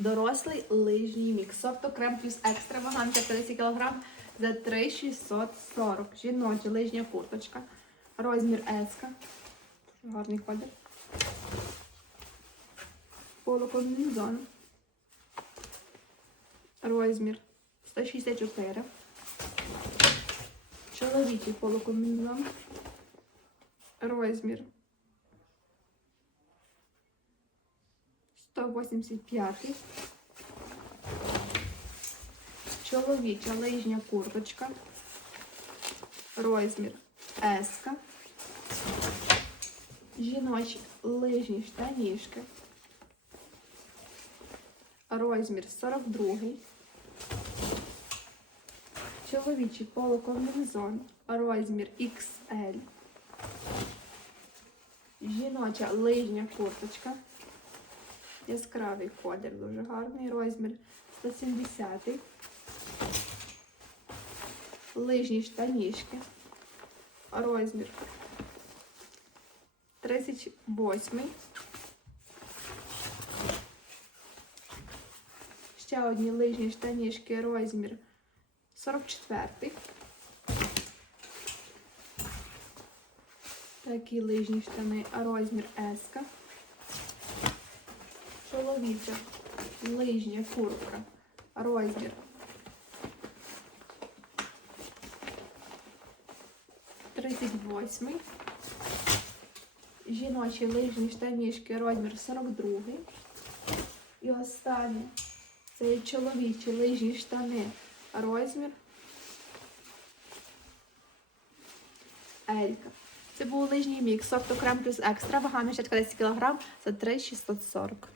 Дорослий лижній мікс. Софто крем плюс екстра вага 50 кг за 3,640. Жіноча лижня курточка. Розмір еска. Гарний колір. Полукомбінзон. Розмір 164. Чоловічий полукомбінзон. Розмір 185. Чоловіча лижня курточка. Розмір S. Жіночі лижні штанішки. Розмір 42. Чоловічий полукомбінзон. Розмір XL. Жіноча лижня курточка. Яскравий колір, дуже гарний. Розмір 170. Лижні штанішки. Розмір 38. Ще одні лижні штанішки, розмір 44. Такі лижні штани, розмір S. Чоловіча лижня куртка, розмір 38. Жіночі лижні штанішки, розмір 42. І останнє це чоловічі лижні штани, розмір Елька. Це був лижній мікс, софто крем плюс екстра, вага 10 кг за 3,640.